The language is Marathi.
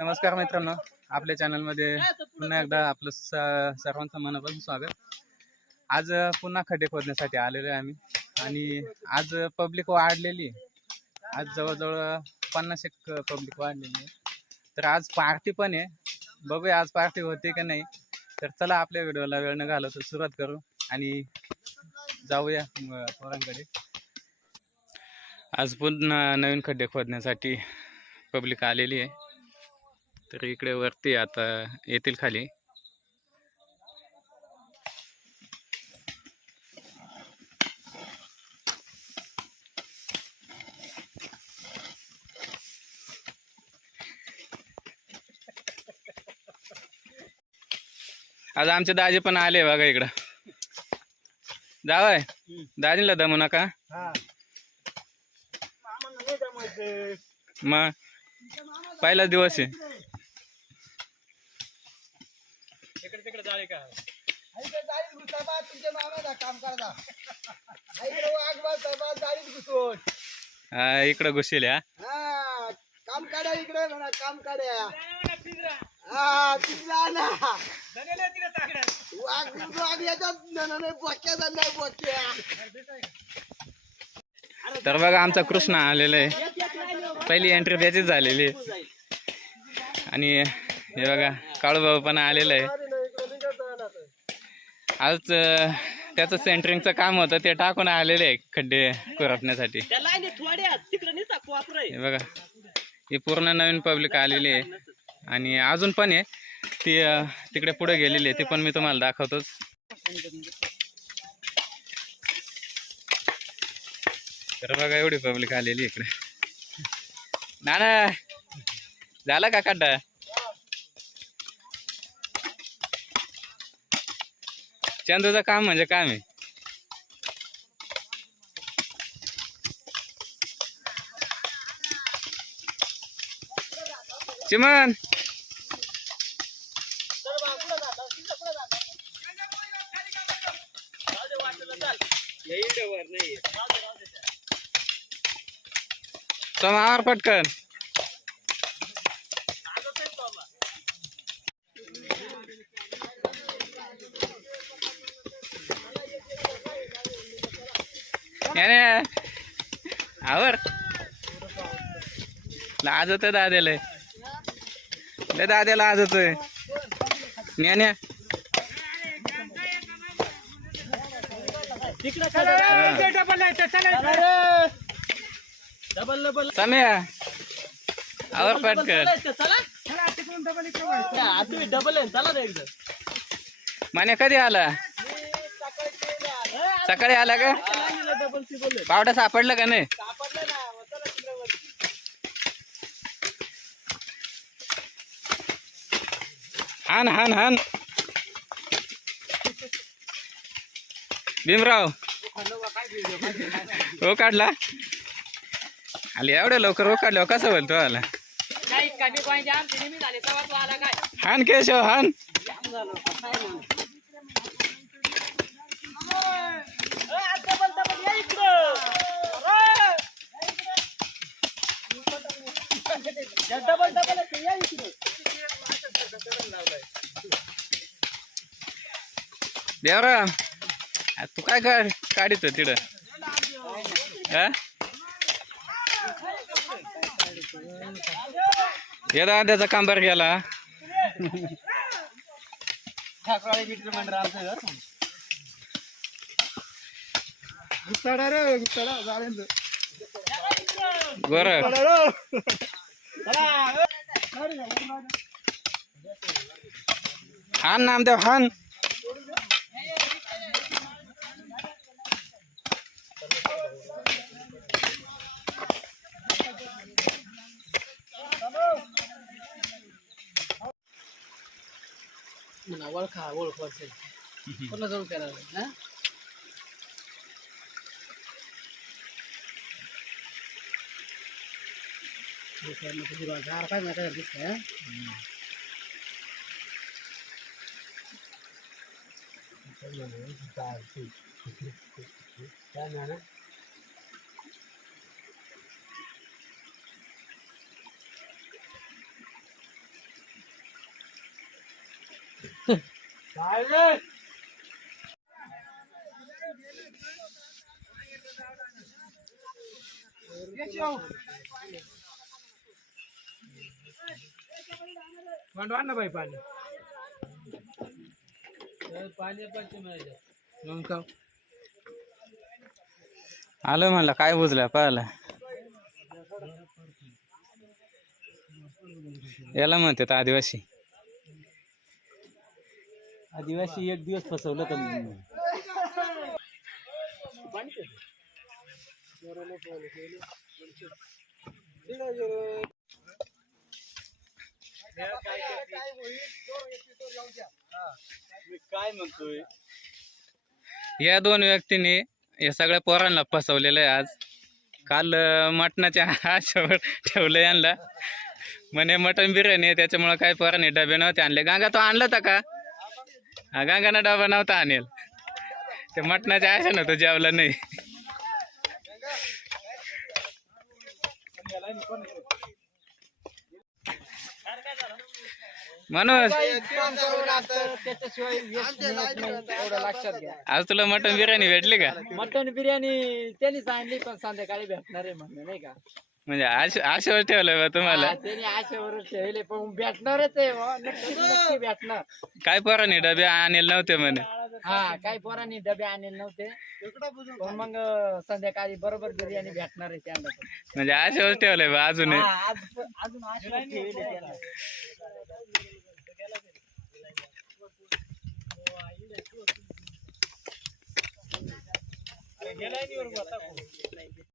नमस्कार मित्रांनो. आपल्या चॅनलमध्ये पुन्हा एकदा आपलं स- सर्वांचं मनापासून स्वागत. आज पुन्हा खड्डे खोदण्यासाठी आलेलो आहे आम्ही. आणि आज पब्लिक वाढलेली आहे. आज जवळजवळ पन्नास एक पब्लिक वाढलेली आहे. तर आज पार्टी पण आहे. बघूया आज पार्टी होते का नाही. तर चला आपल्या व्हिडिओला वेळ न घालवतो सुरुवात करू आणि जाऊया पोरांकडे. आज पुन्हा नवीन खड्डे खोदण्यासाठी पब्लिक आलेली आहे. तर इकडे वरती आता येतील खाली. आज आमचे दाजी पण आले बघा इकडं. जावाय दाजीला दमू नका. मग पहिला दिवस आहे. इकडे जाळे का? हा इकडं घुसेल हा. काम काढा इकडे म्हणा काम काढ्या हा तिकडे ना वाघ वाघ याच्यात नाही बोक्या नाही बोक्या. तर बघा आमचा कृष्ण आलेला आहे. पहिली एंट्री त्याचीच झालेली आहे. आणि हे बघा काळूबाबा पण आलेला आहे. आज त्याचं सेंटरिंगचं काम होतं ते टाकून आलेले आहे खड्डे खुरपण्यासाठी हे बघा ही पूर्ण नवीन पब्लिक आलेली आहे. आणि अजून पण आहे ती तिकडे पुढे गेलेली आहे ती पण मी तुम्हाला दाखवतोच. तर बघा एवढी पब्लिक आलेली इकडे. नाना झाला का खड्डा? चंदूचं काम म्हणजे काम आहे. चिमन समार पटकन. आवर. लाज होत दाद्याला लय दाद्याला आज होतोय न्यान्या डबल डबल सम्या आवर पटकन. डबल आहे चला ना एकदा कधी आला? सकाळी आला का? पावडा सापडला का नाही. हान हान हान. भीमराव. हो काढला आले एवढ्या लवकर हो काढलं कसं बोलतो आला हान केशव हान. डबल या इकडं? देवरा तू काय कर काढित तिकडं हा? ये दाद्याचा कांबार गेला. ठाकराळे मित्र मंडळ आमचं గుస్తాడారే గుస్తాడా రాలేదు గోరా খান নাম দেব খান আবার খাওয়া বল করছে কোনো জন কেনা হ্যাঁ हा झाड काय ना काय दिसतंय काय मांडवा ना बाई पाणी. मग का? आलं म्हणलं काय बुजलं पाहिलं. याला म्हणतात आदिवासी. आदिवासी एक दिवस फसवलं तर काय म्हणतोय? या दोन व्यक्तींनी या सगळ्या पोरांना फसवलेलं आहे आज. काल अं, मटणाच्या आशावर ठेवलं यांना. म्हणे मटण बिर्याणी आहे त्याच्यामुळे काय पोरांनी डबे नव्हते आणले. गांगा तो आणला होता का? हा गांगाना डबा नव्हता आणेल. ते मटणाच्या आशा नव्हतं जेवलं नाही. मनोज. त्याच्याशिवाय यश मिळत नाही, एवढं लक्षात घ्या. आज तुला मटण बिर्याणी भेटली का? मटन बिर्याणी त्यांनीच आणली पण संध्याकाळी भेटणार आहे म्हणलं नाही का? म्हणजे आश आशेवर ठेवलंय बा तुम्हाला. हा, त्यांनी आशेवरच ठेवले पण भेटणारच आहे बुवा. नक्की नक्की भेटणार. काय पोरांनी डबे आणले नव्हते म्हणे? हा काही पोरांनी डबे आणले नव्हते. पण मग अं, संध्याकाळी बरोबर बिर्याणी भेटणार आहे त्यांना पण. म्हणजे आशेवर ठेवलंय बा अजूनही. हा, आज- अजून आशेवर ठेवले त्यांना. અરે ગેલાઈ ની ઓર બતાવો